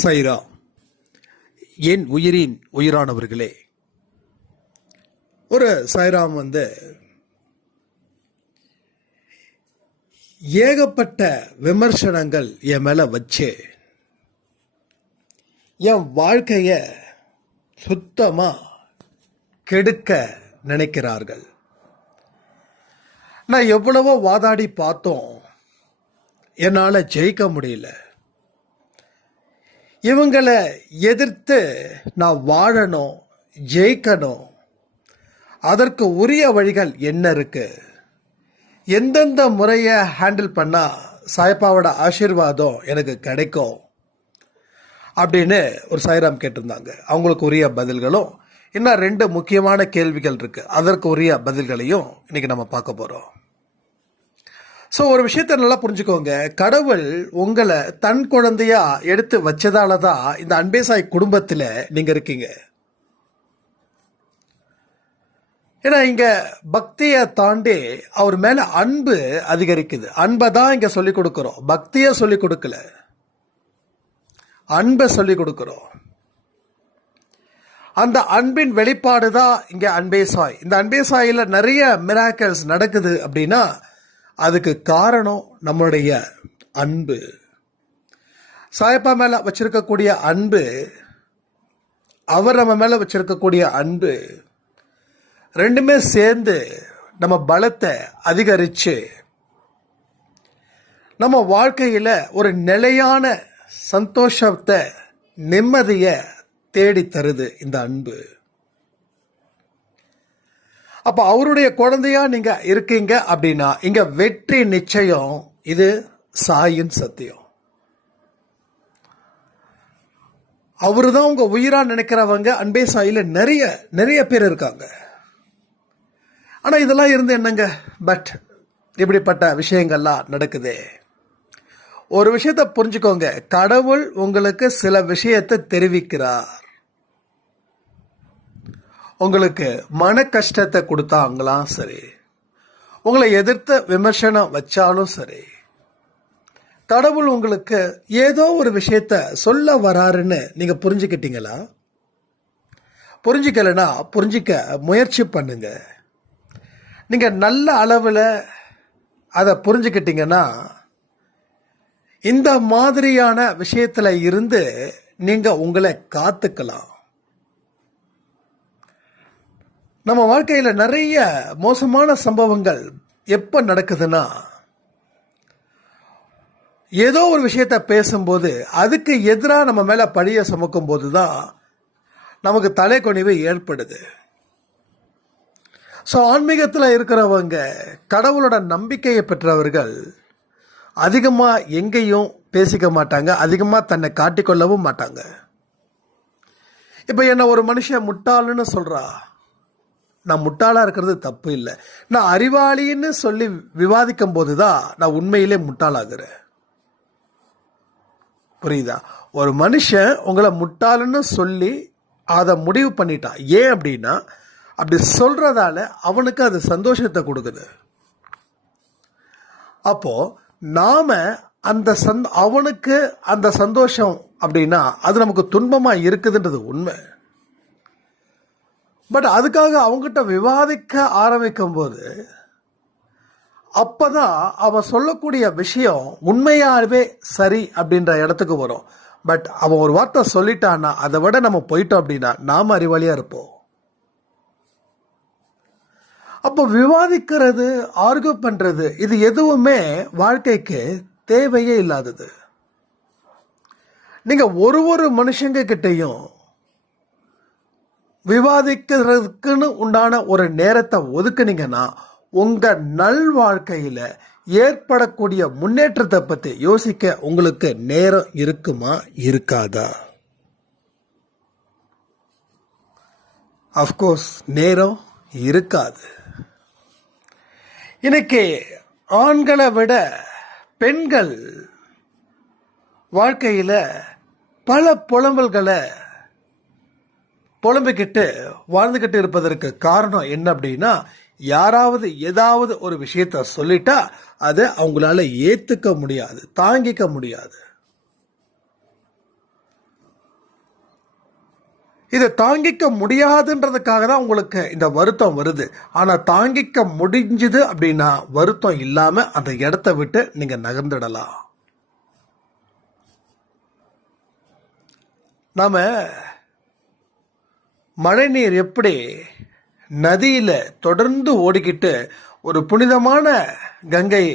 சைரா, என் உயிரின் உயிரானவர்களே. ஒரு சாய்ராம் ஏகப்பட்ட விமர்சனங்கள் என் மேல வச்சு என் வாழ்க்கைய சுத்தமா கெடுக்க நினைக்கிறார்கள். நான் எவ்வளவோ வாதாடி பார்த்தோம், என்னால ஜெயிக்க முடியல. இவங்களை எதிர்த்து நான் வாழணும், ஜெயிக்கணும். அதற்கு உரிய வழிகள் என்ன இருக்கு, எந்தெந்த முறையை ஹேண்டில் பண்ணா சாய்பாவோட ஆசீர்வாதம் எனக்கு கிடைக்கும் அப்படின்னு ஒரு சாய்ராம் கேட்டிருந்தாங்க. அவங்களுக்கு உரிய பதில்களும், இன்னும் 2 முக்கியமான கேள்விகள் இருக்கு, அதற்கு உரிய பதில்களையும் இன்னைக்கு நம்ம பார்க்க போறோம். ஸோ ஒரு விஷயத்த நல்லா புரிஞ்சுக்கோங்க. கடவுள் உங்களை தன் குழந்தையா எடுத்து வச்சதால தான் இந்த அன்பேசாய் குடும்பத்தில் நீங்க இருக்கீங்க. ஏன்னா இங்க பக்தியை தாண்டி அவர் மேல அன்பு அதிகரிக்குது. அன்பை தான் இங்க சொல்லிக் கொடுக்கிறோம், பக்தியை சொல்லிக் கொடுக்கல, அன்பை சொல்லிக் கொடுக்கிறோம். அந்த அன்பின் வெளிப்பாடு தான் இங்க அன்பேசாய். இந்த அன்பேசாயில நிறைய மிராக்கிள்ஸ் நடக்குது அப்படின்னா அதுக்கு காரணம் நம்மளுடைய அன்பு. சாயப்பா மேல வச்சிருக்கக்கூடிய அன்பு, அவர் நம்ம மேல வச்சிருக்கக்கூடிய அன்பு, ரெண்டுமே சேர்ந்து நம்ம பலத்தை அதிகரிச்சு நம்ம வாழ்க்கையில ஒரு நிலையான சந்தோஷத்தை, நிம்மதியை தேடி தருது இந்த அன்பு. அப்ப அவருடைய குழந்தையா நீங்க இருக்கீங்க அப்படின்னா இங்க வெற்றி நிச்சயம். இது சாயின் சத்தியம். அவரு தான் உங்க உயிரா நினைக்கிறவங்க அன்பேசாயில நிறைய நிறைய பேர் இருக்காங்க. ஆனா இதெல்லாம் இருந்து என்னங்க, பட் இப்படிப்பட்ட விஷயங்கள்லாம் நடக்குதே. ஒரு விஷயத்தை புரிஞ்சுக்கோங்க, கடவுள் உங்களுக்கு சில விஷயத்தை தெரிவிக்கிறார். உங்களுக்கு மன கஷ்டத்தை கொடுத்தாங்களாம் சரி, உங்களை எதிர்த்து விமர்சனம் வச்சாலும் சரி, கடவுள் உங்களுக்கு ஏதோ ஒரு விஷயத்த சொல்ல வராருன்னு நீங்க புரிஞ்சுக்கிட்டீங்களா? புரிஞ்சிக்கலைன்னா புரிஞ்சிக்க முயற்சி பண்ணுங்க. நீங்க நல்ல அளவில் அதை புரிஞ்சுக்கிட்டீங்கன்னா இந்த மாதிரியான விஷயத்துல இருந்து நீங்க உங்களை காத்துக்கலாம். நம்ம வாழ்க்கையில நிறைய மோசமான சம்பவங்கள் எப்ப நடக்குதுன்னா, ஏதோ ஒரு விஷயத்த பேசும்போது அதுக்கு எதிராக நம்ம மேல பழிய சுமக்கும் போதுதான் நமக்கு தலைக்குனிவு ஏற்படுது. ஸோ ஆன்மீகத்தில் இருக்கிறவங்க, கடவுளோட நம்பிக்கையை பெற்றவர்கள் அதிகமாக எங்கேயும் பேசிக்க மாட்டாங்க, அதிகமாக தன்னை காட்டிக்கொள்ளவும் மாட்டாங்க. இப்போ என்ன ஒரு மனுஷன் முட்டாளுன்னு சொல்றா, நான் முட்டாளா இருக்கிறது தப்பு இல்லை. நான் அறிவாளின்னு சொல்லி விவாதிக்கும் போதுதான் நான் உண்மையிலே முட்டாளாகிறேன். புரியுதா? ஒரு மனுஷன் உங்களை முட்டாளுன்னு சொல்லி அதை முடிவு பண்ணிட்டான். ஏன் அப்படின்னா அப்படி சொல்றதால அவனுக்கு அது சந்தோஷத்தை கொடுக்குது. அப்போ நாம அந்த அவனுக்கு அந்த சந்தோஷம் அப்படின்னா அது நமக்கு துன்பமா இருக்குதுன்றது உண்மை. பட் அதுக்காக அவங்ககிட்ட விவாதிக்க ஆரம்பிக்கும் போது அப்பதான் அவன் சொல்லக்கூடிய விஷயம் உண்மையாகவே சரி அப்படின்ற இடத்துக்கு வரும். பட் அவன் ஒரு வார்த்தை சொல்லிட்டான்னா அதை விட நம்ம போயிட்டோம் அப்படின்னா நாம அறிவாளியா இருப்போம். அப்போ விவாதிக்கிறது, ஆர்கியூ பண்றது, இது எதுவுமே வாழ்க்கைக்கு தேவையே இல்லாதது. நீங்க ஒரு மனுஷங்க கிட்டையும் விவாதிக்கிறதுக்குன்னு உண்டான ஒரு நேரத்தை ஒதுக்குனீங்கன்னா உங்க நல் வாழ்க்கையில ஏற்படக்கூடிய முன்னேற்றத்தை பத்தி யோசிக்க உங்களுக்கு நேரம் இருக்குமா, இருக்காதா? அஃப்கோர்ஸ் நேரம் இருக்காது. இன்னைக்கு ஆண்களை விட பெண்கள் வாழ்க்கையில பல புலம்பல்களை புலம்பிக்கிட்டு வாழ்ந்துகிட்டு இருப்பதற்கு காரணம் என்ன அப்படின்னா, யாராவது ஏதாவது ஒரு விஷயத்த சொல்லிட்டா அதை அவங்களால ஏத்துக்க முடியாது, தாங்கிக்க முடியாது. இதை தாங்கிக்க முடியாதுன்றதுக்காக தான் உங்களுக்கு இந்த வருத்தம் வருது. ஆனால் தாங்கிக்க முடிஞ்சுது அப்படின்னா வருத்தம் இல்லாமல் அந்த இடத்த விட்டு நீங்கள் நகர்ந்துடலாம். நாம் மழைநீர் எப்படி நதியில் தொடர்ந்து ஓடிக்கிட்டு ஒரு புனிதமான கங்கை,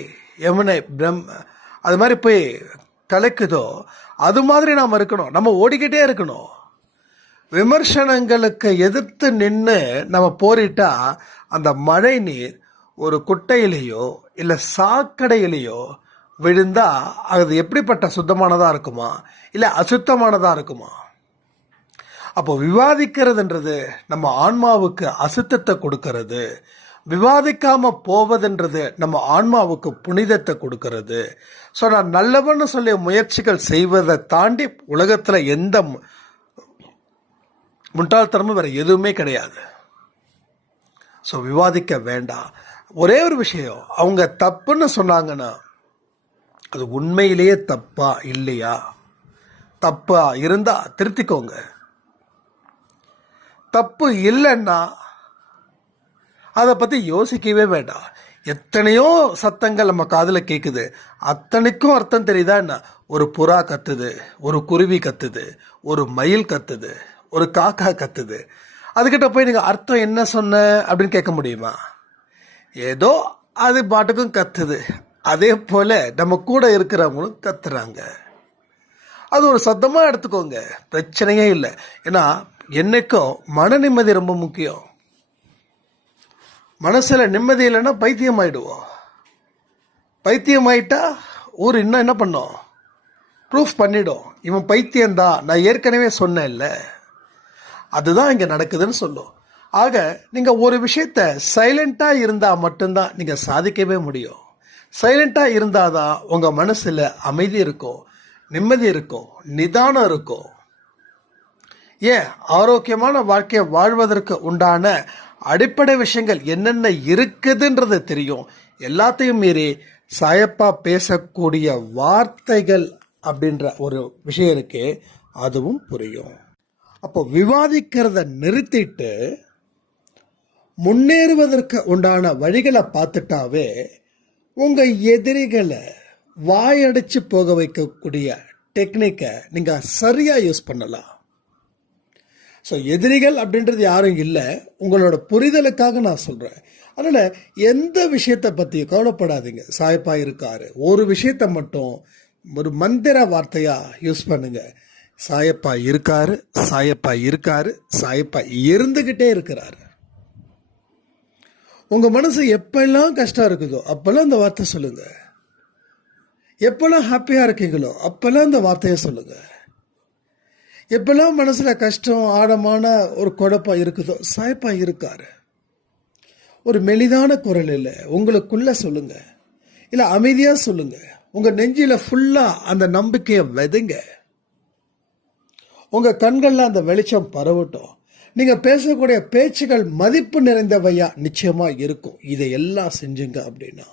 யமுனை, அது மாதிரி போய் கலக்குதோ, அது மாதிரி நாம் இருக்கணும். நம்ம ஓடிக்கிட்டே இருக்கணும். விமர்சனங்களுக்கு எதிர்த்து நின்று நம்ம போரிட்டா அந்த மழை நீர் ஒரு குட்டையிலேயோ இல்லை சாக்கடையிலேயோ விழுந்தா அது எப்படிப்பட்ட சுத்தமானதாக இருக்குமா இல்லை அசுத்தமானதாக இருக்குமா? அப்போ விவாதிக்கிறதுன்றது நம்ம ஆன்மாவுக்கு அசுத்தத்தை கொடுக்கறது, விவாதிக்காமல் போவதுன்றது நம்ம ஆன்மாவுக்கு புனிதத்தை கொடுக்கறது. ஸோ நான் நல்லவன்னு சொல்லி முயற்சிகள் செய்வதை தாண்டி உலகத்தில் எந்த முட்டாள்தனமும் வேறு எதுவுமே கிடையாது. ஸோ விவாதிக்க வேண்டாம். ஒரே ஒரு விஷயம், அவங்க தப்புன்னு சொன்னாங்கன்னா அது உண்மையிலேயே தப்பா இல்லையா? தப்பா இருந்தால் திருத்திக்கோங்க. தப்பு இல்லைன்னா அதை பற்றி யோசிக்கவே வேண்டாம். எத்தனையோ சத்தங்கள் நம்ம காதில் கேட்குது, அத்தனைக்கும் அர்த்தம் தெரியுதா என்ன? ஒரு புறா கத்துது, ஒரு குருவி கத்துது, ஒரு மயில் கத்துது, ஒரு காக்கா கத்துது. அதுக்கிட்ட போய் நீங்கள் அர்த்தம் என்ன சொன்ன அப்படின்னு கேட்க முடியுமா? ஏதோ அது பாட்டுக்கும் கத்துது. அதே போல் நம்ம கூட இருக்கிறவங்களும் கத்துறாங்க. அது ஒரு சத்தமாக எடுத்துக்கோங்க, பிரச்சனையே இல்லை. ஏன்னா என்னைக்கும் மன நிம்மதி ரொம்ப முக்கியம். மனசில் நிம்மதி இல்லைன்னா பைத்தியம் ஆகிடுவோம். பைத்தியம் ஆகிட்டா ஊர் இன்னும் என்ன பண்ணோம்? ப்ரூஃப் பண்ணிடும், இவன் பைத்தியம்தான், நான் ஏற்கனவே சொன்னேன்ல. அதுதான் இங்கே நடக்குதுன்னு சொல்லும். ஆக நீங்கள் ஒரு விஷயத்தை சைலண்ட்டாக இருந்தால் மட்டும்தான் நீங்கள் சாதிக்கவே முடியும். சைலண்ட்டாக இருந்தால் தான் உங்கள் மனசில் அமைதி இருக்கும், நிம்மதி இருக்கும், நிதானம் இருக்கும். ஏன் ஆரோக்கியமான வாழ்க்கையை வாழ்வதற்கு உண்டான அடிப்படை விஷயங்கள் என்னென்ன இருக்குதுன்றது தெரியும். எல்லாத்தையும் மீறி சாயப்பா பேசக்கூடிய வார்த்தைகள் அப்படின்ற ஒரு விஷயம் இருக்கு, அதுவும் புரியும். அப்போ விவாதிக்கிறத நிறுத்திட்டு முன்னேறுவதற்கு உண்டான வழிகளை பார்த்துட்டாவே உங்கள் எதிரிகளை வாயடிச்சு போக வைக்கக்கூடிய டெக்னிக்கை நீங்கள் சரியாக யூஸ் பண்ணலாம். ஸோ எதிரிகள் அப்படின்றது யாரும் இல்லை, உங்களோட புரிதலுக்காக நான் சொல்கிறேன். அதனால் எந்த விஷயத்தை பற்றி கவலைப்படாதீங்க. சாயப்பா இருக்காரு, ஒரு விஷயத்தை மட்டும் ஒரு மந்திர வார்த்தையாக யூஸ் பண்ணுங்க. சாயப்பா இருக்காரு, சாயப்பா இருக்காரு, சாயப்பா இருந்துக்கிட்டே இருக்கிறாரு. உங்கள் மனசு எப்பெல்லாம் கஷ்டம் இருக்குதோ அப்போல்லாம் இந்த வார்த்தை சொல்லுங்கள். எப்போல்லாம் ஹாப்பியாக இருக்கீங்களோ அப்போல்லாம் இந்த வார்த்தையை சொல்லுங்கள். எப்பெல்லாம் மனசில் கஷ்டம், ஆழமான ஒரு குழப்பம் இருக்குதோ சாயப்பா இருக்காரு. ஒரு மெலிதான குரல் இல்லை, உங்களுக்குள்ளே சொல்லுங்கள், இல்லை அமைதியாக சொல்லுங்கள். உங்கள் நெஞ்சில் ஃபுல்லாக அந்த நம்பிக்கையை விதைங்க. உங்கள் கண்களில் அந்த வெளிச்சம் பரவட்டும். நீங்கள் பேசக்கூடிய பேச்சுகள் மதிப்பு நிறைந்தவையா நிச்சயமாக இருக்கும். இதையெல்லாம் செஞ்சுங்க. அப்படின்னா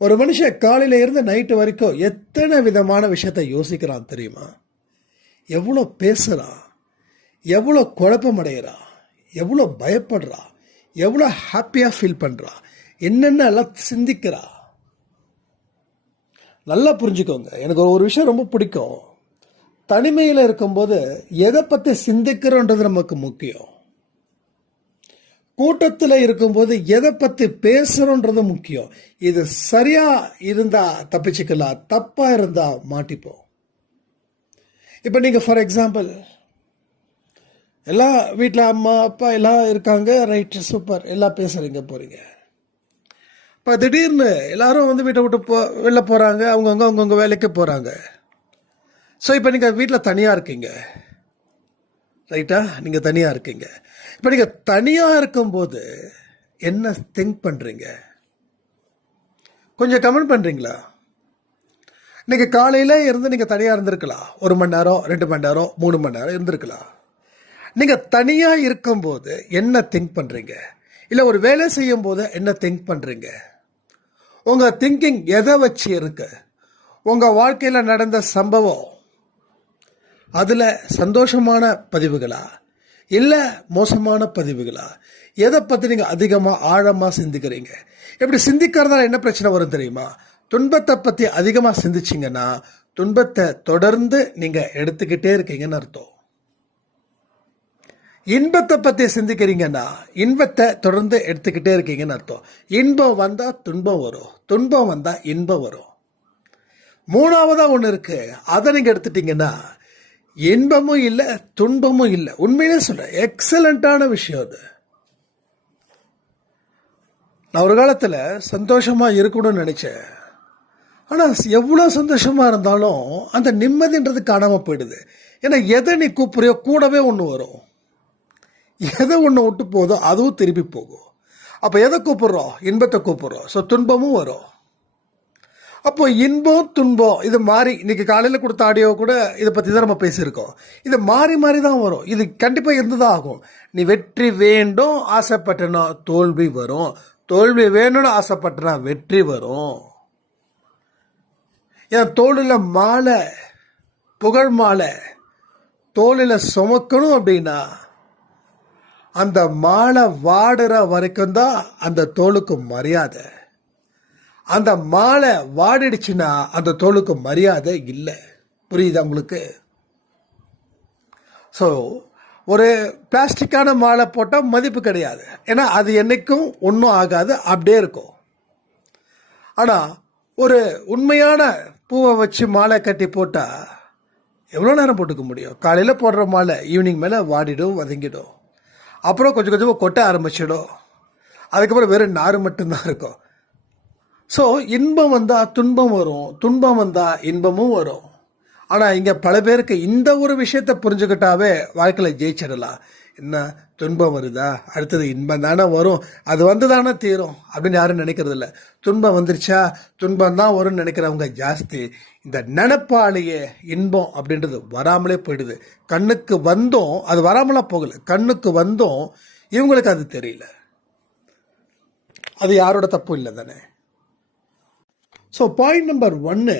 ஒரு மனுஷன் காலையில இருந்து நைட்டு வரைக்கும் எத்தனை விதமான விஷயத்தை யோசிக்கிறான் தெரியுமா? எவ்வளோ பேசுகிறான், எவ்வளோ குழப்பம் அடைகிறான், எவ்வளோ பயப்படுறா, எவ்வளோ ஹாப்பியாக ஃபீல் பண்ணுறா, என்னென்ன எல்லாம் சிந்திக்கிறா. நல்லா புரிஞ்சுக்கோங்க. எனக்கு ஒரு விஷயம் ரொம்ப பிடிக்கும். தனிமையில் இருக்கும்போது எதை பற்றி சிந்திக்கிறோன்றது நமக்கு முக்கியம். கூட்டத்தில் இருக்கும்போது எதை பற்றி பேசுகிறோன்றது முக்கியம். இது சரியாக இருந்தால் தப்பிச்சுக்கலாம், தப்பாக இருந்தால் மாட்டிப்போம். இப்போ நீங்கள் ஃபார் எக்ஸாம்பிள் எல்லாம் வீட்டில் அம்மா அப்பா எல்லாம் இருக்காங்க, ரைட்டு சூப்பர், எல்லாம் பேசுகிறீங்க போகிறீங்க. இப்போ திடீர்னு எல்லாரும் வந்து வீட்டை விட்டு வெளில போகிறாங்க, அவங்கவுங்க வேலைக்கு போகிறாங்க. ஸோ இப்போ நீங்கள் வீட்டில் தனியாக இருக்கீங்க, ரைட்டா? நீங்கள் தனியாக இருக்கீங்க. இப்போ நீங்கள் தனியாக இருக்கும்போது என்ன திங்க் பண்ணுறீங்க? கொஞ்சம் கமெண்ட் பண்ணுறீங்களா? இன்றைக்கி காலையில் இருந்து நீங்கள் தனியாக இருந்திருக்கலாம், 1 மணி நேரம், 2 மணி நேரம், 3 மணி நேரம் இருந்திருக்கலாம். நீங்கள் தனியாக இருக்கும்போது என்ன திங்க் பண்ணுறீங்க? இல்லை ஒரு வேலை செய்யும் போது என்ன திங்க் பண்ணுறீங்க? உங்கள் திங்கிங் எதை வச்சு இருக்கு? உங்கள் வாழ்க்கையில் நடந்த சம்பவம், அதில் சந்தோஷமான பதிவுகளா இல்லை மோசமான பதிவுகளா, எதை பற்றி நீங்கள் அதிகமாக ஆழமாக சிந்திக்கிறீங்க? இப்படி சிந்திக்கிறதால என்ன பிரச்சனை வரும் தெரியுமா? துன்பத்தை பற்றி அதிகமாக சிந்திச்சிங்கன்னா துன்பத்தை தொடர்ந்து நீங்கள் எடுத்துக்கிட்டே இருக்கீங்கன்னு அர்த்தம். இன்பத்தை பற்றி சிந்திக்கிறீங்கன்னா இன்பத்தை தொடர்ந்து எடுத்துக்கிட்டே இருக்கீங்கன்னு அர்த்தம். இன்பம் வந்தால் துன்பம் வரும், துன்பம் வந்தால் இன்பம் வரும். மூணாவதாக ஒன்று இருக்கு, அதை நீங்கள் எடுத்துட்டீங்கன்னா இன்பமும் இல்லை துன்பமும் இல்லை. உண்மையிலே சொல்கிறேன், எக்ஸலண்ட்டான விஷயம் அது. நான் ஒரு காலத்தில் சந்தோஷமாக இருக்கணும்னு நினச்சேன். ஆனால் எவ்வளோ சந்தோஷமாக இருந்தாலும் அந்த நிம்மதின்றது காணாமல் போயிடுது. ஏன்னா எதை நீ கூப்பிட்றியோ கூடவே ஒன்று வரும், எதை ஒன்று விட்டு போதோ அதுவும் திருப்பி போகும். அப்போ எதை கூப்பிட்றோம்? இன்பத்தை கூப்பிட்றோம். ஸோ துன்பமும் வரும். அப்போ இன்பம் துன்பம் இது மாறி, இன்னைக்கு காலையில் கொடுத்த ஆடியோ கூட இதை பற்றி தான் நம்ம பேசியிருக்கோம். இது மாறி மாறி தான் வரும். இது கண்டிப்பாக இருந்துதான் ஆகும். நீ வெற்றி வேண்டும் ஆசைப்பட்டனா தோல்வி வரும், தோல்வி வேணும்னு ஆசைப்பட்டனா வெற்றி வரும். என் தோளில் மாலை, புகழ் மாலை தோளில் சுமக்கணும் அப்படின்னா அந்த மாலை வாடுற வரைக்கும் தான் அந்த தோளுக்கு மரியாதை. அந்த மாலை வாடிடுச்சுன்னா அந்த தோளுக்கு மரியாதை இல்லை. புரியுதா உங்களுக்கு? ஸோ ஒரு பிளாஸ்டிக்கான மாலை போட்டால் மதிப்பு கிடையாது, ஏன்னா அது என்றைக்கும் ஒன்றும் ஆகாது, அப்படியே இருக்கும். ஆனால் ஒரு உண்மையான பூவை வச்சு மாலை கட்டி போட்டால் எவ்வளோ நேரம் போட்டுக்க முடியும்? காலையில் போடுற மாலை ஈவினிங் மேலே வாடிடும், வதங்கிடும், அப்புறம் கொஞ்சம் கொஞ்சமாக கொட்ட ஆரம்பிச்சிடும், அதுக்கப்புறம் வெறும் நார் மட்டும்தான் இருக்கும். ஸோ இன்பம் வந்தால் துன்பம் வரும், துன்பம் வந்தால் இன்பமும் வரும். ஆனால் இங்கே பல பேருக்கு இந்த ஒரு விஷயத்தை புரிஞ்சுக்கிட்டாவே வாழ்க்கையில் ஜெயிச்சிடலாம். என்ன, துன்பம் வருதா, அடுத்தது இன்பம் தானே வரும், அது வந்து தானே தீரும் அப்படின்னு யாரும் நினைக்கிறது இல்லை. துன்பம் வந்துருச்சா துன்பம் தான் வரும்னு நினைக்கிறவங்க ஜாஸ்தி. இந்த நினைப்பாலேயே இன்பம் அப்படின்றது வராமலே போயிடுது. கண்ணுக்கு வந்தும் அது வராமலாம் போகலை, கண்ணுக்கு வந்தும் இவங்களுக்கு அது தெரியல. அது யாரோட தப்பு இல்லை தானே. ஸோ பாயிண்ட் நம்பர் 1,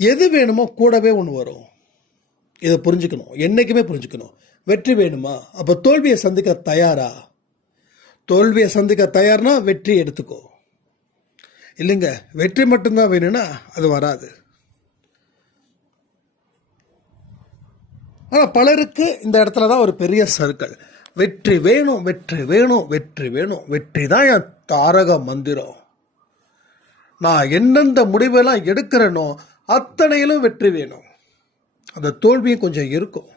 எது வேணுமோ கூடவே ஒன்று வரும். இதை புரிஞ்சுக்கணும், என்றைக்குமே புரிஞ்சுக்கணும். வெற்றி வேணுமா, அப்போ தோல்வியை சந்திக்க தயாரா? தோல்வியை சந்திக்க தயார்னா வெற்றி எடுத்துக்கோ. இல்லைங்க வெற்றி மட்டும்தான் வேணும்னா அது வராது. ஆனால் பலருக்கு இந்த இடத்துல தான் ஒரு பெரிய சர்க்கிள். வெற்றி வேணும், வெற்றி வேணும், வெற்றி வேணும், வெற்றி தான் என் தாரக மந்திரம். நான் எந்தெந்த முடிவெல்லாம் எடுக்கிறேனோ அத்தனையிலும் வெற்றி வேணும். அந்த தோல்வியும் கொஞ்சம் இருக்கும்,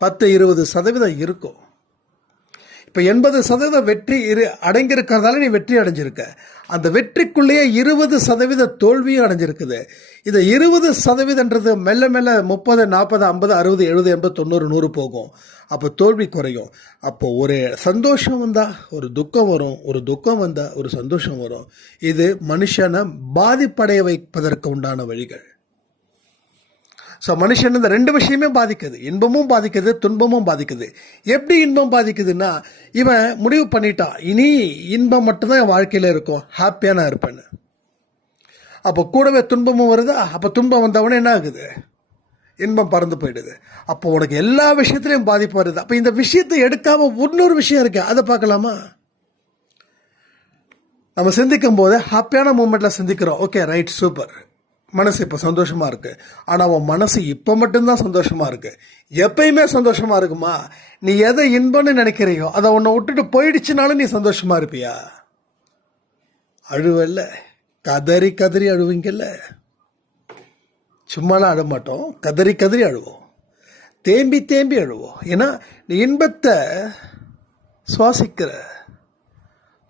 10-20% இருக்கும். இப்போ 80% வெற்றி அடங்கியிருக்கிறதால நீ வெற்றி அடைஞ்சிருக்க. அந்த வெற்றிக்குள்ளேயே 20% தோல்வியும் அடைஞ்சிருக்குது. இந்த 20%ன்றது மெல்ல மெல்ல 30, 40, 50, 60, 70, 80, 90, 100 போகும். அப்போ தோல்வி குறையும். அப்போ ஒரு சந்தோஷம் வந்தால் ஒரு துக்கம் வரும், ஒரு துக்கம் வந்தால் ஒரு சந்தோஷம் வரும். இது மனுஷனை பாதிப்படைய வைப்பதற்கு உண்டான வழிகள். ஸோ மனுஷன் இந்த 2 விஷயமே பாதிக்குது, இன்பமும் பாதிக்குது துன்பமும் பாதிக்குது. எப்படி இன்பம் பாதிக்குதுன்னா, இவன் முடிவு பண்ணிட்டான் இனி இன்பம் மட்டும்தான் என் வாழ்க்கையில் இருக்கும், ஹாப்பியாக நான் இருப்பேன்னு. அப்போ கூடவே துன்பமும் வருதா, அப்போ துன்பம் வந்தவொடனே என்ன ஆகுது, இன்பம் பறந்து போயிடுது. அப்போ உனக்கு எல்லா விஷயத்துலையும் பாதிப்பு வருது. அப்போ இந்த விஷயத்தை எடுக்காம இன்னொரு விஷயம் இருக்கு, அதை பார்க்கலாமா? நம்ம சிந்திக்கும் போது ஹாப்பியான மூமெண்ட்டில் சிந்திக்கிறோம், ஓகே ரைட் சூப்பர், மனசு இப்போ சந்தோஷமாக இருக்குது. ஆனால் உன் மனசு இப்போ மட்டும்தான் சந்தோஷமாக இருக்குது. எப்பயுமே சந்தோஷமாக இருக்குமா? நீ எதை இன்பம்னு நினைக்கிறையோ அதை உன்னை விட்டுட்டு போயிடுச்சுனாலும் நீ சந்தோஷமாக இருப்பியா? அழுவல்ல, கதறி கதறி அழுவீங்கல்ல. சும்மாலாம் அழ மாட்டோம், கதறி கதறி அழுவோம், தேம்பி தேம்பி அழுவோம். ஏன்னா நீ இன்பத்தை சுவாசிக்கிற,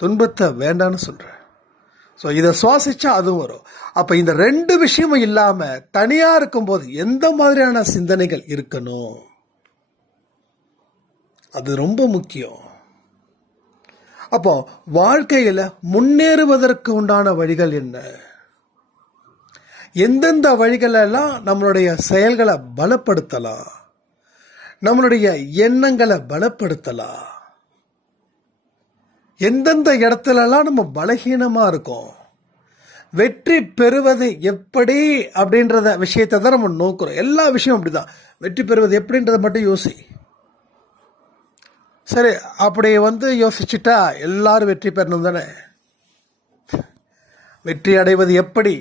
துன்பத்தை வேண்டான்னு சொல்கிற. ஸோ இதை சுவாசிச்சா அதுவும் வரும். அப்போ இந்த 2 விஷயமும் இல்லாமல் தனியாக இருக்கும்போது எந்த மாதிரியான சிந்தனைகள் இருக்கணும், அது ரொம்ப முக்கியம். அப்போ வாழ்க்கையில் முன்னேறுவதற்கு உண்டான வழிகள் என்ன, எந்தெந்த வழிகளெல்லாம் நம்மளுடைய செயல்களை பலப்படுத்தலாம், நம்மளுடைய எண்ணங்களை பலப்படுத்தலாம், எந்தெந்த இடத்துலலாம் நம்ம பலகீனமாக இருக்கோம், வெற்றி பெறுவது எப்படி அப்படின்றத விஷயத்தை தான் நம்ம நோக்குறோம். எல்லா விஷயம் அப்படிதான். வெற்றி பெறுவது எப்படின்றத மட்டும் யோசி. சரி, அப்படி யோசிச்சுட்டா எல்லாரும் வெற்றி பெறணும் தானே. வெற்றி அடைவது எப்படி,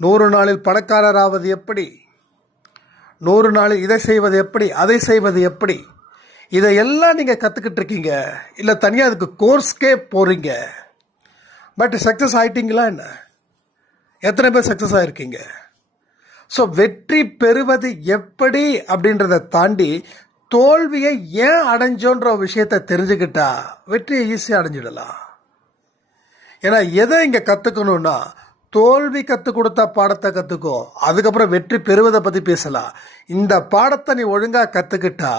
100 நாளில் பணக்காரராவது எப்படி, 100 நாளில் இதை செய்வது எப்படி, அதை செய்வது எப்படி, இதையெல்லாம் நீங்கள் கற்றுக்கிட்டு இருக்கீங்க. இல்லை தனியாக அதுக்கு கோர்ஸ்க்கே போகிறீங்க. பட் சக்ஸஸ் ஆகிட்டீங்களா என்ன? எத்தனை பேர் சக்ஸஸ் ஆகிருக்கீங்க? ஸோ வெற்றி பெறுவது எப்படி அப்படின்றத தாண்டி தோல்வியை ஏன் அடைஞ்சோன்ற விஷயத்தை தெரிஞ்சுக்கிட்டா வெற்றியை ஈஸியாக அடைஞ்சிடலாம். ஏன்னா எதை இங்கே கற்றுக்கணும்னா, தோல்வி கற்றுக் கொடுத்த பாடத்தை கற்றுக்கோ, அதுக்கப்புறம் வெற்றி பெறுவதை பற்றி பேசலாம். இந்த பாடத்தை நீ ஒழுங்காக கற்றுக்கிட்டா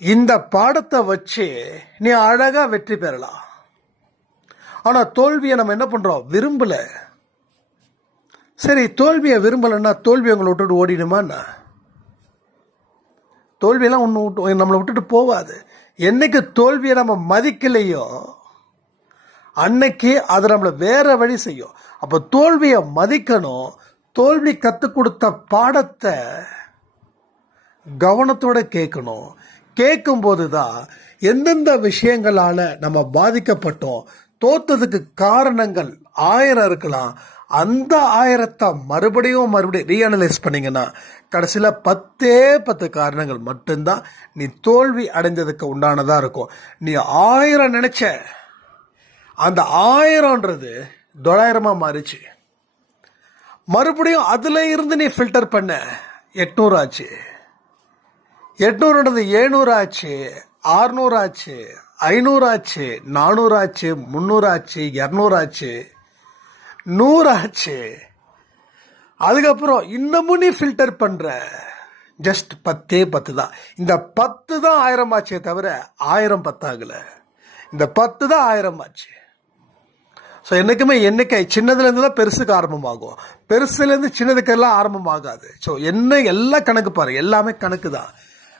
இந்த பாடத்தை வச்சு நீ அழகாக வெற்றி பெறலாம். ஆனால் தோல்வியை நம்ம என்ன பண்ணுறோம்? விரும்பலை. சரி, தோல்வியை விரும்பலைன்னா தோல்வி உங்களை விட்டுட்டு ஓடிடுமாண்ணா? தோல்வியெல்லாம் ஒன்று நம்மளை விட்டுட்டு போகாது. என்னைக்கு தோல்வியை நம்ம மதிக்கலையோ அன்னைக்கு அது நம்மளை வேற வழி செய்யும். அப்போ தோல்வியை மதிக்கணும். தோல்வி கற்றுக் கொடுத்த பாடத்தை கவனத்தோடு கேட்கணும். கேட்கும்போது தான் எந்தெந்த விஷயங்களால் நம்ம பாதிக்கப்பட்டோம், தோத்ததுக்கு காரணங்கள் 1000 இருக்கலாம். அந்த 1000 மறுபடியும் ரீஅனலைஸ் பண்ணிங்கன்னா கடைசியில் 10 காரணங்கள் மட்டும்தான் நீ தோல்வி அடைஞ்சதுக்கு உண்டானதாக இருக்கும். நீ 1000 நினச்ச, அந்த 1000ன்றது 900 மாறிச்சு. மறுபடியும் அதில் இருந்து நீ ஃபில்டர் பண்ண 800 ஆச்சு, 800ன்றது 700 ஆச்சு, 600 ஆச்சு, 500 ஆச்சு, 400 ஆச்சு, 300 ஆச்சு, 200 ஆச்சு, 100 ஆச்சு. அதுக்கப்புறம் இன்னமும் நீ ஃபில்டர் பண்ணுற ஜஸ்ட் 10 தான். இந்த 10 தான் 1000 ஆச்சே தவிர 1000 10 ஆகலை. இந்த 10 தான் 1000 ஆச்சு. ஸோ என்றைக்குமே எண்ணிக்கை சின்னதுலேருந்து தான் பெருசுக்கு ஆரம்பமாகும், பெருசுலேருந்து சின்னதுக்கெல்லாம் ஆரம்பமாகாது. ஸோ எல்லாம் கணக்கு பாரு, எல்லாமே கணக்கு தான்.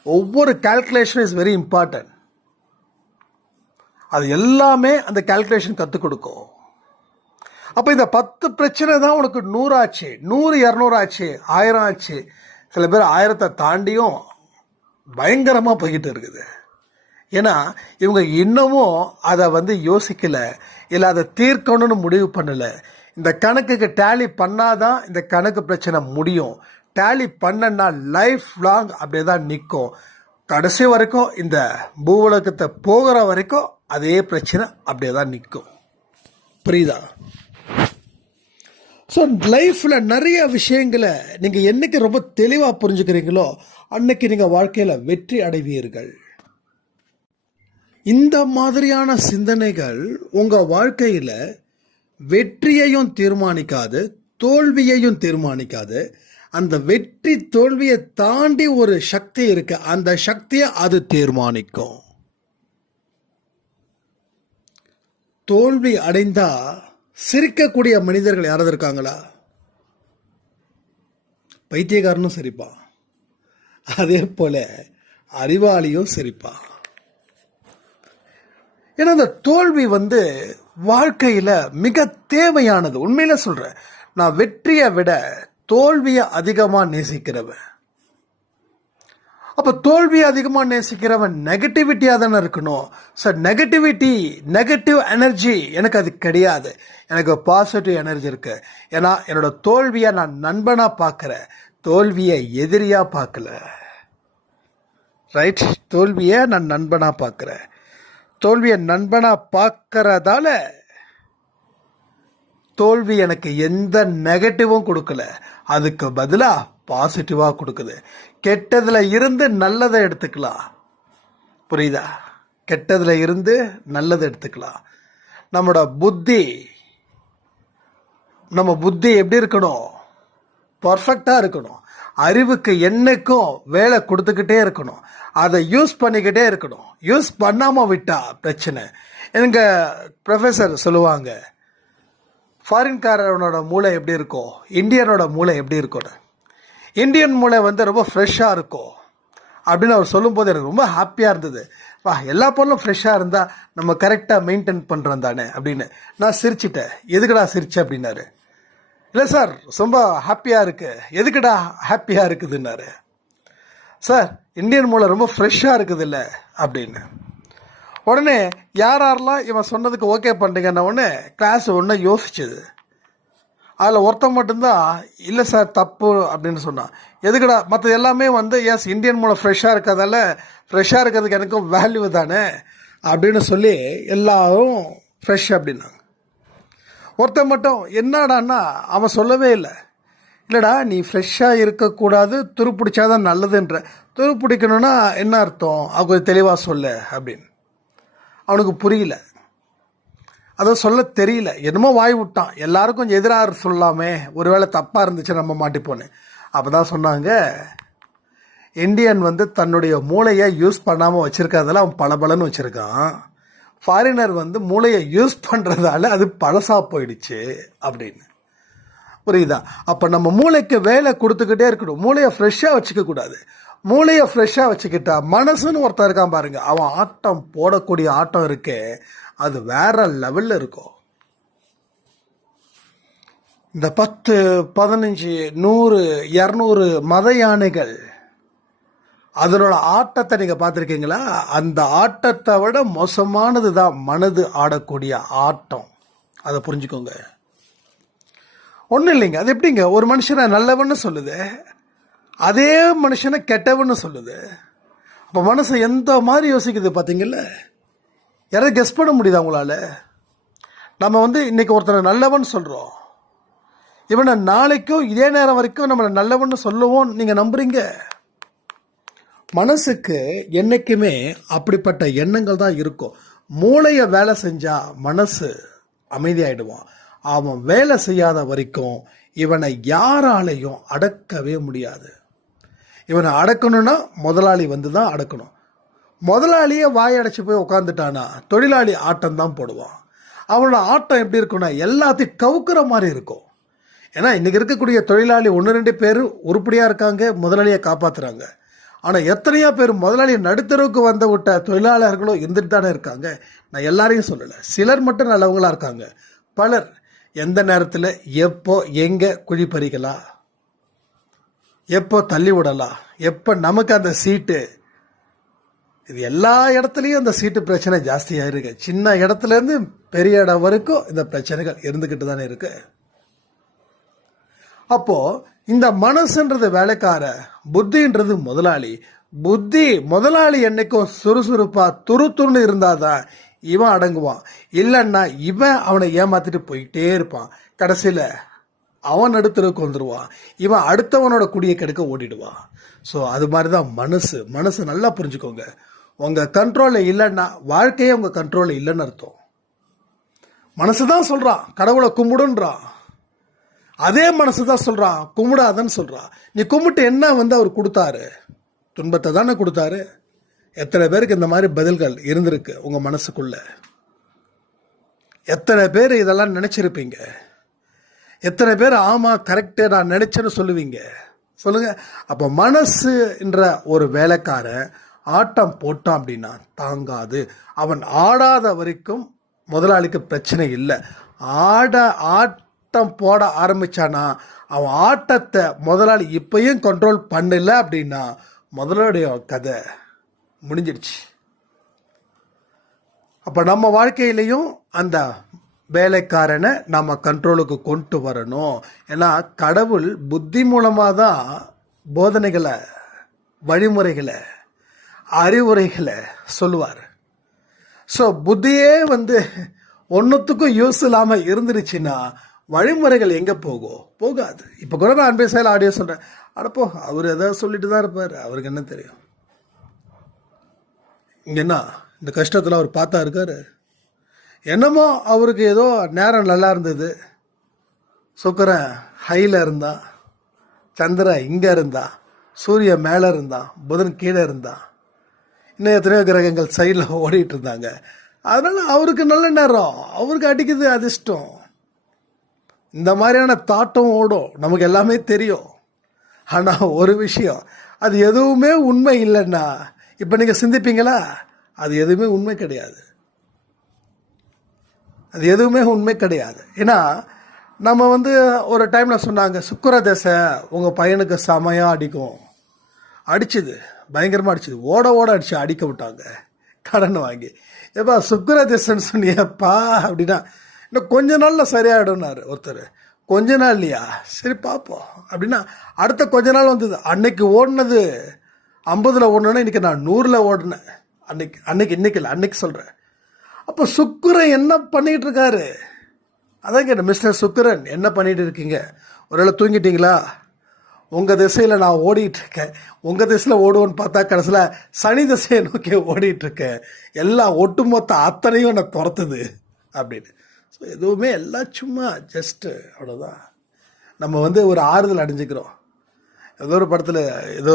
ஒவ்வொரு கால்குலேஷன் இஸ் வெரி இம்பார்ட்டன்ட். அது எல்லாமே அந்த கால்குலேஷன் கற்றுக் கொடுக்கும். அப்போ இந்த 10 பிரச்சனை தான் உனக்கு 100 ஆச்சு, 100 200 ஆச்சு, 1000 ஆச்சு. சில பேர் 1000 தாண்டியும் பயங்கரமாக போய்கிட்டு இருக்குது. ஏன்னா இவங்க இன்னமும் அதை யோசிக்கலை, இல்லை அதை தீர்க்கணும்னு முடிவு பண்ணலை. இந்த கணக்குக்கு டேலி பண்ணாதான் இந்த கணக்கு பிரச்சனை முடியும். டேலி பண்ணனா லைஃப் லாங் அப்படியே தான் நிற்கும். கடைசி வரைக்கும் இந்த பூவுலகத்தை போகிற வரைக்கும் அதே பிரச்சனை அப்படியே தான் நிற்கும். புரியுதா? ஸோ லைஃப்பில் நிறைய விஷயங்களை நீங்கள் என்னைக்கு ரொம்ப தெளிவாக புரிஞ்சுக்கிறீங்களோ அன்னைக்கு நீங்கள் வாழ்க்கையில் வெற்றி அடைவீர்கள். இந்த மாதிரியான சிந்தனைகள் உங்கள் வாழ்க்கையில் வெற்றியையும் தீர்மானிக்காது, தோல்வியையும் தீர்மானிக்காது. அந்த வெற்றி தோல்வியை தாண்டி ஒரு சக்தி இருக்கு, அந்த சக்தியை அது தீர்மானிக்கும். தோல்வி அடைந்தா சிரிக்கக்கூடிய மனிதர்கள் யாராவது இருக்காங்களா? பைத்தியக்காரனும் சிரிப்பான், அதே போல அறிவாளியும் சிரிப்பான். ஏன்னா அந்த தோல்வி வாழ்க்கையில் மிக தேவையானது. உண்மையில சொல்கிறேன், நான் வெற்றியை விட தோல்வியை அதிகமாக நேசிக்கிறவன். அப்போ தோல்வியை அதிகமாக நேசிக்கிறவன் நெகட்டிவிட்டியாக தானே இருக்கணும். சார் நெகட்டிவ் எனர்ஜி எனக்கு அது கிடையாது. எனக்கு பாசிட்டிவ் எனர்ஜி இருக்கு. ஏன்னா என்னோட தோல்வியை நான் நண்பனாக பார்க்குறேன், தோல்வியை எதிரியாக பார்க்கல. ரைட்? தோல்வியை நான் நண்பனாக பார்க்குறேன். தோல்வியை நண்பனாக பார்க்கறதால தோல்வி எனக்கு எந்த நெகட்டிவும் கொடுக்கல, அதுக்கு பதிலாக பாசிட்டிவாக கொடுக்குது. கெட்டதில் இருந்து நல்லதை எடுத்துக்கலாம். புரியுதா? கெட்டதில் இருந்து நல்லதை எடுத்துக்கலாம். நம்ம புத்தி எப்படி இருக்கணும்? பர்ஃபெக்டாக இருக்கணும். அறிவுக்கு என்னைக்கும் வேலை கொடுத்துக்கிட்டே இருக்கணும், அதை யூஸ் பண்ணிக்கிட்டே இருக்கணும். யூஸ் பண்ணாமல் விட்டா பிரச்சனை. எங்கள் ப்ரொஃபஸர் சொல்லுவாங்க, ஃபாரின்காரனோட மூளை எப்படி இருக்கும், இந்தியனோட மூளை எப்படி இருக்கும். இந்தியன் மூளை ரொம்ப ஃப்ரெஷ்ஷாக இருக்கும், அப்படின்னு அவர் சொல்லும்போது எனக்கு ரொம்ப ஹாப்பியாக இருந்தது. எல்லா பொருளும் ஃப்ரெஷ்ஷாக இருந்தால் நம்ம கரெக்டாக மெயின்டைன் பண்ணுறோம் தானே அப்படின்னு. நான் சிரிச்சிட்டேன். எதுக்குடா சிரிச்சேன் அப்படின்னாரு. இல்லை சார், ரொம்ப ஹாப்பியாக இருக்குது. எதுக்குடா ஹாப்பியாக இருக்குதுன்னாரு. சார், இந்தியன் மூளை ரொம்ப ஃப்ரெஷ்ஷாக இருக்குது இல்லை அப்படின்னு. உடனே யாரெல்லாம் இவன் சொன்னதுக்கு ஓகே பண்ணுறீங்கன்ன உடனே கிளாஸ் ஒன்று யோசிச்சுது. அதில் ஒருத்தன் மட்டும்தான் இல்லை சார் தப்பு அப்படின்னு சொன்னான். எதுக்குடா மற்ற எல்லாமே எஸ் இந்தியன் மூளை ஃப்ரெஷ்ஷாக இருக்கிறதால ஃப்ரெஷ்ஷாக இருக்கிறதுக்கு எனக்கும் வேல்யூ தானே அப்படின்னு சொல்லி எல்லாரும் ஃப்ரெஷ் அப்படின்னாங்க. ஒருத்தன் மட்டும் என்னடான்னா அவன் சொல்லவே இல்லை. இல்லைடா, நீ ஃப்ரெஷ்ஷாக இருக்கக்கூடாது, துருப்பிடிச்சாதான் நல்லதுன்ற. துருப்பிடிக்கணும்னா என்ன அர்த்தம், அவங்க தெளிவாக சொல்லு அப்படின்னு. அவனுக்கு புரியல, அதை சொல்ல தெரியல. என்னமோ வாய் விட்டான். எல்லாருக்கும் கொஞ்சம் எதிராக சொல்லாமே, ஒருவேளை தப்பாக இருந்துச்சு நம்ம மாட்டிப்போன்னு. அப்போ தான் சொன்னாங்க, இந்தியன் தன்னுடைய மூளையை யூஸ் பண்ணாமல் வச்சுருக்கிறதால அவன் பளபளன்னு வச்சுருக்கான். ஃபாரினர் மூளையை யூஸ் பண்ணுறதால அது பழசாக போயிடுச்சு அப்படின்னு. புரியுதா? அப்போ நம்ம மூளைக்கு வேலை கொடுத்துக்கிட்டே இருக்கணும். மூளையை ஃப்ரெஷ்ஷாக வச்சுக்க கூடாது. மூளையை ஃப்ரெஷ்ஷாக வச்சுக்கிட்டா மனசுன்னு ஒருத்தன் இருக்கான் பாருங்க, அவன் ஆட்டம் போடக்கூடிய ஆட்டம் இருக்கே, அது வேற லெவலில் இருக்கும். இந்த 10, 15, 100, 200 மத யானைகள் அதனோட ஆட்டத்தை நீங்கள் பார்த்துருக்கீங்களா? அந்த ஆட்டத்தை விட மோசமானது தான் மனது ஆடக்கூடிய ஆட்டம். அதை புரிஞ்சுக்கோங்க. ஒன்றும் இல்லைங்க. அது எப்படிங்க ஒரு மனுஷனை நல்லவன்னு சொல்லுது, அதே மனுஷனை கெட்டவன்னு சொல்லுது. அப்போ மனசு எந்த மாதிரி யோசிக்குது பார்த்தீங்கல்ல? யாராவது கெஸ் பண்ண முடியுதா உங்களால்? நம்ம இன்னைக்கு ஒருத்தனை நல்லவன் சொல்கிறோம், இவனை நாளைக்கும் இதே நேரம் வரைக்கும் நம்மளை நல்லவன்னு சொல்லுவோம். நீங்கள் நம்புறீங்க? மனசுக்கு என்றைக்குமே அப்படிப்பட்ட எண்ணங்கள் தான் இருக்கும். மூளையை வேலை செஞ்சால் மனசு அமைதியாயிடுவான். அவன் வேலை செய்யாத வரைக்கும் இவனை யாராலையும் அடக்கவே முடியாது. இவனை அடக்கணும்னா முதலாளி தான் அடக்கணும். முதலாளியே வாயடைச்சு போய் உட்காந்துட்டானா தொழிலாளி ஆட்டம் தான் போடுவான். அவனோட ஆட்டம் எப்படி இருக்குன்னா எல்லாத்தையும் கவுக்குற மாதிரி இருக்கும். ஏன்னா இன்றைக்கி இருக்கக்கூடிய தொழிலாளி 1-2 பேர் உருப்படியாக இருக்காங்க, முதலாளியை காப்பாற்றுறாங்க. ஆனால் எத்தனையோ பேர் முதலாளியை நடுத்தருவுக்கு விட்ட தொழிலாளர்களும் இருந்துட்டு தானே இருக்காங்க. நான் எல்லாரையும் சொல்லலை, சிலர் மட்டும் நல்லவங்களாக இருக்காங்க. பலர் எந்த நேரத்தில் எப்போ எங்கே குழி பறிக்கலாம், எப்போ தள்ளி விடலாம், எப்போ நமக்கு அந்த சீட்டு, இது எல்லா இடத்துலையும் அந்த சீட்டு பிரச்சனை ஜாஸ்தியாக இருக்கு. சின்ன இடத்துலேருந்து பெரிய இடம் வரைக்கும் இந்த பிரச்சனைகள் இருந்துக்கிட்டு தானே இருக்கு. அப்போது இந்த மனசுன்றது வேலைக்கார, புத்தின்றது முதலாளி. புத்தி முதலாளி என்னைக்கும் சுறுசுறுப்பாக துருத்துருன்னு இருந்தால் தான் இவன் அடங்குவான். இல்லைன்னா இவன் அவனை ஏமாற்றிட்டு போயிட்டே இருப்பான். கடைசியில் அவன் நடுத்தருக்கு வந்துடுவான். இவன் அடுத்தவனோட குடியை கெடுக்க ஓடிடுவான். ஸோ அது மாதிரி தான் மனசு நல்லா புரிஞ்சுக்கோங்க. உங்கள் கண்ட்ரோலில் இல்லைன்னா வாழ்க்கையே உங்கள் கண்ட்ரோலில் இல்லைன்னு அர்த்தம். மனசு தான் சொல்கிறான் கடவுளை கும்பிடுன்றான், அதே மனசு தான் சொல்கிறான் கும்பிடாதன்னு சொல்கிறான். நீ கும்பிட்டு என்ன அவர் கொடுத்தாரு? துன்பத்தை தானே கொடுத்தாரு. எத்தனை பேருக்கு இந்த மாதிரி பதில்கள் இருந்திருக்கு உங்கள் மனசுக்குள்ள? எத்தனை பேர் இதெல்லாம் நினச்சிருப்பீங்க? எத்தனை பேர் ஆமாம் கரெக்டு நான் நினச்சேன்னு சொல்லுவீங்க? சொல்லுங்கள். அப்போ மனசுன்ற ஒரு வேலைக்காரன் ஆட்டம் போட்டான் அப்படின்னா தாங்காது. அவன் ஆடாத வரைக்கும் முதலாளிக்கு பிரச்சனை இல்லை. ஆட்டம் போட ஆரம்பித்தானா அவன் ஆட்டத்தை முதலாளி இப்பயும் கண்ட்ரோல் பண்ணல அப்படின்னா முதலாளிய கதை முடிஞ்சிடுச்சு. அப்போ நம்ம வாழ்க்கையிலையும் அந்த வேலைக்காரனை நம்ம கண்ட்ரோலுக்கு கொண்டு வரணும். ஏன்னா கடவுள் புத்தி மூலமாக தான் போதனைகளை, வழிமுறைகளை, அறிவுரைகளை சொல்லுவார். ஸோ புத்தியே ஒன்றுத்துக்கும் யூஸ் இல்லாமல் இருந்துருச்சுன்னா வழிமுறைகள் எங்கே போகாது. இப்போ கூட நான் அன்பே செயல் ஆடியோ சொல்கிறேன், அடப்போ அவர் எதாவது சொல்லிட்டு தான் இருப்பார், அவருக்கு என்ன தெரியும். இங்கே என்ன இந்த கஷ்டத்தில் அவர் பார்த்தா இருக்கார். என்னமோ அவருக்கு ஏதோ நேரம் நல்லா இருந்தது, சுக்கிரன் ஹையில் இருந்தான், சந்திரன் இங்கே இருந்தான், சூரியன் மேலே இருந்தான், புதன் கீழே இருந்தான், இன்னும் எத்தனையோ கிரகங்கள் சைடில் ஓடிட்டு இருந்தாங்க. அதனால் அவருக்கு நல்ல நேரம், அவருக்கு அடிக்குது அதிர்ஷ்டம். இந்த மாதிரியான தாட்டம் ஓடும், நமக்கு எல்லாமே தெரியும். ஆனால் ஒரு விஷயம், அது எதுவுமே உண்மை இல்லைன்னா இப்போ நீங்கள் சிந்திப்பீங்களா? அது எதுவுமே உண்மை கிடையாது. அது எதுவுமே உண்மை கிடையாது. ஏன்னா நம்ம ஒரு டைமில் சொன்னாங்க, சுக்கிர தசை உங்கள் பையனுக்கு செமையாக அடிக்கும். அடிச்சுது, பயங்கரமாக அடிச்சுது, ஓட ஓட அடிச்சு அடிக்க விட்டாங்க கடன் வாங்கி. எப்பா சுக்கிர தசைன்னு சொன்னியப்பா அப்படின்னா, இன்னும் கொஞ்ச நாளில் சரியாயிடும்னாரு ஒருத்தர். கொஞ்ச நாள் இல்லையா, சரி பார்ப்போம் அப்படின்னா அடுத்த கொஞ்ச நாள் வந்தது. அன்னைக்கு ஓடினது 50ல் ஓடணுன்னா இன்றைக்கி நான் 100ல் ஓடினேன். இன்னைக்கு இல்லை, அன்னைக்கு சொல்கிறேன். அப்போ சுக்கிரன் என்ன பண்ணிகிட்டு இருக்காரு? அதான் கேட்டேன், மிஸ்டர் சுக்கிரன் என்ன பண்ணிகிட்டு இருக்கீங்க? ஒருவேளை தூங்கிட்டீங்களா? உங்கள் திசையில் நான் ஓடிட்டுருக்கேன். உங்கள் திசையில் ஓடுவோன்னு பார்த்தா கடைசியில் சனி திசையை நோக்கி ஓடிட்டுருக்கேன். எல்லாம் ஒட்டுமொத்த அத்தனையும் என்னை துரத்துது அப்படின்னு. ஸோ எதுவுமே எல்லாம் சும்மா ஜஸ்ட்டு அவ்வளோதான். நம்ம ஒரு ஆறுதல் அடைஞ்சிக்கிறோம். ஏதோ ஒரு படத்தில் ஏதோ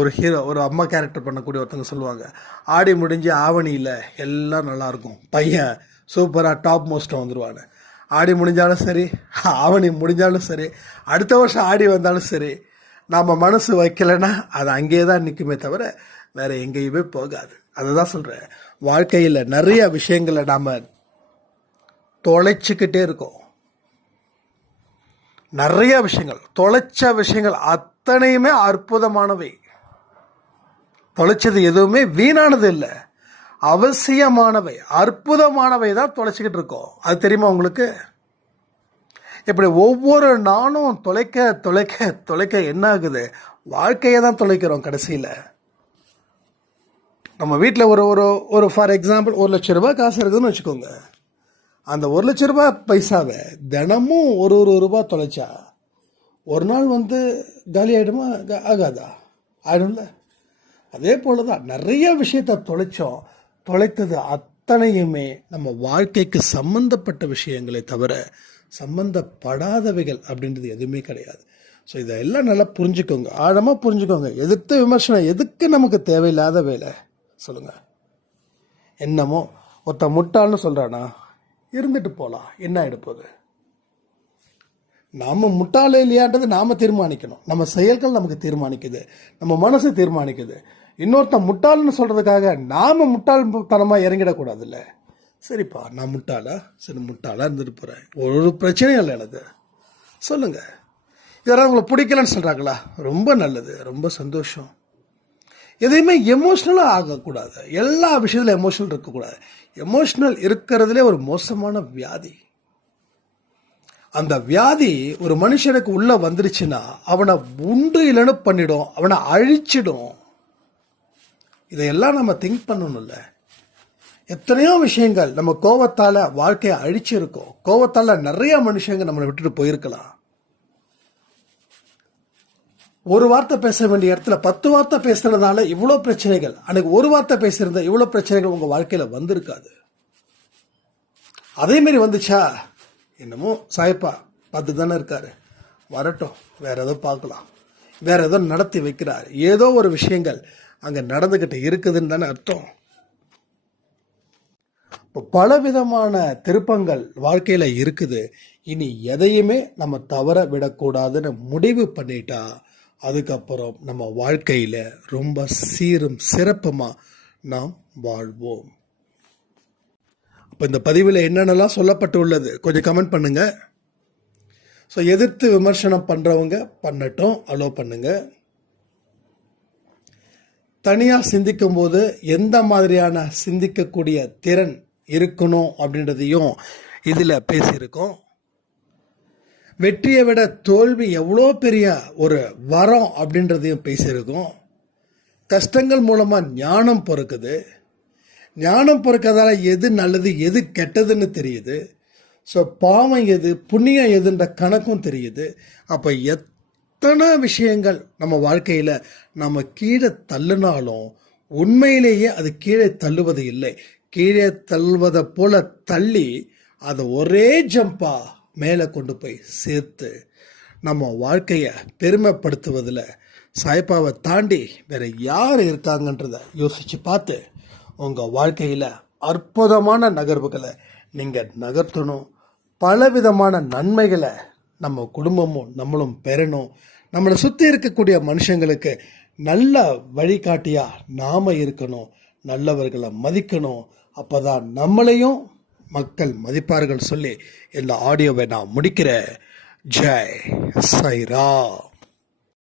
ஒரு ஹீரோ, ஒரு அம்மா கேரக்டர் பண்ணக்கூடிய ஒருத்தவங்க சொல்லுவாங்க, ஆடி முடிஞ்சு ஆவணியில் எல்லாம் நல்லாயிருக்கும், பையன் சூப்பராக டாப் மோஸ்ட்டாக வந்துடுவான்னு. ஆடி முடிஞ்சாலும் சரி, ஆவணி முடிஞ்சாலும் சரி, அடுத்த வருஷம் ஆடி வந்தாலும் சரி, நாம் மனசு வைக்கலைன்னா அது அங்கேயே தான் நிற்குமே தவிர வேறு எங்கேயுமே போகாது. அதை தான் சொல்கிறேன், வாழ்க்கையில் நிறைய விஷயங்களை நாம் தொலைச்சிக்கிட்டே இருக்கோம். நிறைய விஷயங்கள், தொலைச்ச விஷயங்கள் அத்தனையுமே அற்புதமானவை. தொலைச்சது எதுவுமே வீணானது இல்லை, அவசியமானவை, அற்புதமானவை தான் தொலைச்சிக்கிட்டு இருக்கோம். அது தெரியுமா உங்களுக்கு? இப்படி ஒவ்வொரு நாளும் தொலைக்க தொலைக்க தொலைக்க என்ன ஆகுது? வாழ்க்கையை தான் தொலைக்கிறோம் கடைசியில். நம்ம வீட்டில் ஒரு ஒரு ஒரு ஃபார் எக்ஸாம்பிள் 1,00,000 காசு இருக்குதுன்னு வச்சுக்கோங்க. அந்த 1,00,000 பைசாவை தினமும் ஒரு ரூபா தொலைச்சா ஒரு நாள் காலி ஆகிடுமா? ஆகாதா? ஆகிடும்ல. அதே போல் தான் நிறைய விஷயத்தை தொலைச்சோம். தொலைத்தது அத்தனையுமே நம்ம வாழ்க்கைக்கு சம்பந்தப்பட்ட விஷயங்களை தவிர சம்பந்தப்படாதவைகள் அப்படின்றது எதுவுமே கிடையாது. ஸோ இதெல்லாம் நல்லா புரிஞ்சுக்கோங்க, ஆழமாக புரிஞ்சுக்கோங்க. எதிர்த்து விமர்சனம் எதுக்கு நமக்கு தேவையில்லாத வேலை சொல்லுங்கள். என்னமோ ஒருத்த முட்டாள்னு சொல்கிறானா, இருந்துட்டு போகலாம், என்ன ஆகிடுப்போகுது? நாம் முட்டாளே இல்லையான்றது நாம் தீர்மானிக்கணும். நம்ம செயல்கள் நமக்கு தீர்மானிக்குது, நம்ம மனசு தீர்மானிக்குது. இன்னொருத்தன் முட்டாள்னு சொல்கிறதுக்காக நாம் முட்டாள்தனமாக இறங்கிடக்கூடாதுல்ல. சரிப்பா, நான் முட்டாளா? சரி, முட்டாளாக இருந்துட்டு போகிறேன், ஒரு பிரச்சனையும் இல்லை எனக்கு. சொல்லுங்கள். யாராவது உங்களை பிடிக்கலன்னு சொல்கிறாங்களா? ரொம்ப நல்லது, ரொம்ப சந்தோஷம். எதையுமே எமோஷ்னலாக ஆகக்கூடாது. எல்லா விஷயத்துலையும் எமோஷனல் இருக்கக்கூடாது. எமோஷ்னல் இருக்கிறதுலே ஒரு மோசமான வியாதி. அந்த வியாதி ஒரு மனுஷனுக்கு உள்ளே வந்துருச்சுன்னா அவனை உண்டு இல்லைன்னு பண்ணிடும், அவனை அழிச்சிடும். இதையெல்லாம் நம்ம திங்க் பண்ணணும்ல. எத்தனையோ விஷயங்கள் நம்ம கோவத்தால் வாழ்க்கையை அழிச்சிருக்கோம். கோவத்தால் நிறைய மனுஷங்க நம்மளை விட்டுட்டு போயிருக்கலாம். ஒரு வார்த்தை பேச வேண்டிய இடத்துல 10 வார்த்தை பேசுறதுனால இவ்வளோ பிரச்சனைகள். அன்னைக்கு ஒரு வார்த்தை பேசியிருந்தா இவ்வளோ பிரச்சனைகள் உங்கள் வாழ்க்கையில் வந்திருக்காது. அதேமாரி வந்துச்சா, என்னமோ சாயப்பா பார்த்து தானே இருக்காரு, வரட்டும், வேற ஏதோ பார்க்கலாம், வேற ஏதோ நடத்தி வைக்கிறார், ஏதோ ஒரு விஷயங்கள் அங்கே நடந்துக்கிட்டு இருக்குதுன்னு தானே அர்த்தம். இப்போ பலவிதமான திருப்பங்கள் வாழ்க்கையில் இருக்குது. இனி எதையுமே நம்ம தவற விடக்கூடாதுன்னு முடிவு பண்ணிட்டா அதுக்கப்புறம் நம்ம வாழ்க்கையில் ரொம்ப சீரும் சிறப்புமாக நாம் வாழ்வோம். அப்போ இந்த பதிவில் என்னென்னலாம் சொல்லப்பட்டு உள்ளது கொஞ்சம் கமெண்ட் பண்ணுங்கள். ஸோ எதிர்த்து விமர்சனம் பண்ணுறவங்க பண்ணட்டும், அலோவ் பண்ணுங்கள். தனியாக சிந்திக்கும்போது எந்த மாதிரியான சிந்திக்கக்கூடிய திறன் இருக்கணும் அப்படின்றதையும் இதில் பேசியிருக்கோம். வெற்றியை விட தோல்வி எவ்வளோ பெரிய ஒரு வரம் அப்படின்றதையும் பேசியிருக்கோம். கஷ்டங்கள் மூலமாக ஞானம் பிறக்குது. ஞானம் பிறக்கிறதால எது நல்லது எது கெட்டதுன்னு தெரியுது. ஸோ பாவம் எது புண்ணியம் எதுன்ற கணக்கும் தெரியுது. அப்போ எத்தனை விஷயங்கள் நம்ம வாழ்க்கையில் நம்ம கீழே தள்ளுனாலும் உண்மையிலேயே அது கீழே தள்ளுவது இல்லை. கீழே தள்ளுவதை போல தள்ளி அதை ஒரே ஜம்பாக மேலே கொண்டு போய் சேர்த்து நம்ம வாழ்க்கையை பெருமைப்படுத்துவதில் சாய்பாவை தாண்டி வேறு யார் இருக்காங்கன்றதை யோசித்து பார்த்து உங்கள் வாழ்க்கையில் அற்புதமான நகர்வுகளை நீங்கள் நகர்த்தணும். பலவிதமான நன்மைகளை நம்ம குடும்பமும் நம்மளும் பெறணும். நம்மளை சுற்றி இருக்கக்கூடிய மனுஷங்களுக்கு நல்ல வழிகாட்டியாக நாம் இருக்கணும், நல்லவர்களை மதிக்கணும். அப்போ தான் நம்மளையும் மக்கள் மதிப்பார்கள் சொல்லி இந்த ஆடியோவை நான் முடிக்கிறேன். ஜெய் சாய்ராம்.